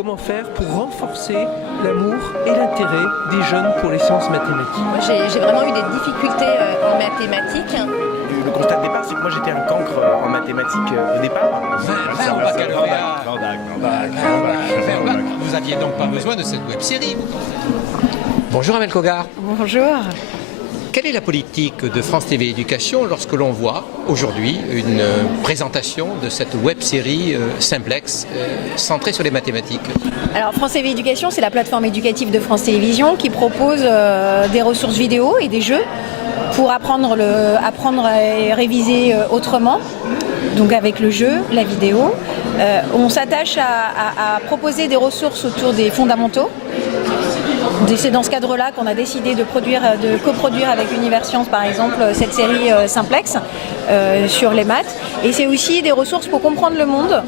comment faire pour renforcer l'amour et l'intérêt des jeunes pour les sciences mathématiques? Moi, j'ai vraiment eu des difficultés en mathématiques. Le constat de départ, c'est que moi j'étais un cancre en mathématiques au départ. Au baccalauréat. Vous aviez donc pas besoin de cette web-série, vous? Bonjour Amel Cogar. Bonjour. Quelle est la politique de France TV Éducation lorsque l'on voit aujourd'hui une présentation de cette web-série Simplex centrée sur les mathématiques? Alors France TV Éducation, c'est la plateforme éducative de France Télévisions qui propose des ressources vidéo et des jeux pour apprendre et réviser autrement, donc avec le jeu, la vidéo. On s'attache à proposer des ressources autour des fondamentaux. C'est dans ce cadre-là qu'on a décidé de coproduire avec Univers Sciences, par exemple, cette série Simplex sur les maths. Et c'est aussi des ressources pour comprendre le monde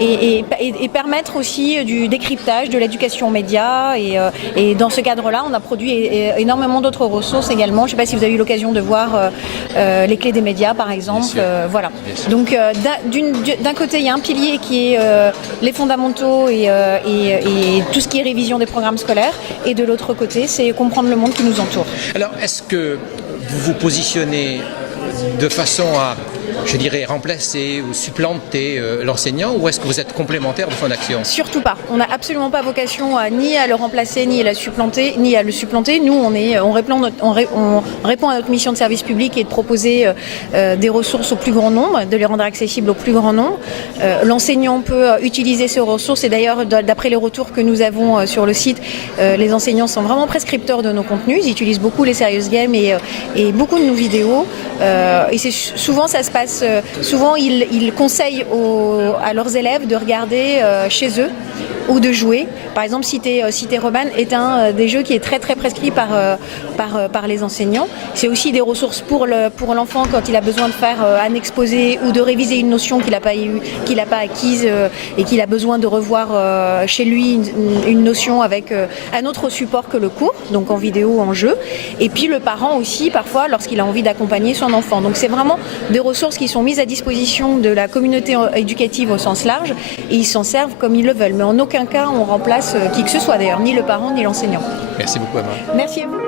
et permettre aussi du décryptage de l'éducation aux médias. Et dans ce cadre-là, on a produit énormément d'autres ressources également. Je ne sais pas si vous avez eu l'occasion de voir les clés des médias, par exemple. Voilà. Donc, d'un côté, il y a un pilier qui est les fondamentaux et tout ce qui est révision des programmes scolaires. Et de l'autre côté, c'est comprendre le monde qui nous entoure. Alors, est-ce que vous vous positionnez de façon à, je dirais, remplacer ou supplanter l'enseignant, ou est-ce que vous êtes complémentaire de son action? Surtout pas. On n'a absolument pas vocation ni à le remplacer, ni à le supplanter. Nous, on répond à notre mission de service public et de proposer des ressources au plus grand nombre, de les rendre accessibles au plus grand nombre. L'enseignant peut utiliser ces ressources, et d'ailleurs, d'après les retours que nous avons sur le site, les enseignants sont vraiment prescripteurs de nos contenus. Ils utilisent beaucoup les Serious Games et beaucoup de nos vidéos. Et souvent, ça se passe. Souvent, ils conseillent à leurs élèves de regarder chez eux ou de jouer. Par exemple, Cité Roman est un des jeux qui est très très prescrit par les enseignants. C'est aussi des ressources pour l'enfant quand il a besoin de faire un exposé ou de réviser une notion qu'il n'a pas acquise et qu'il a besoin de revoir chez lui une notion avec un autre support que le cours, donc en vidéo ou en jeu. Et puis le parent aussi, parfois, lorsqu'il a envie d'accompagner son enfant. Donc c'est vraiment des ressources qui sont mises à disposition de la communauté éducative au sens large, et ils s'en servent comme ils le veulent. Mais en aucun cas on remplace qui que ce soit d'ailleurs, ni le parent ni l'enseignant. Merci beaucoup Emma. Merci à vous.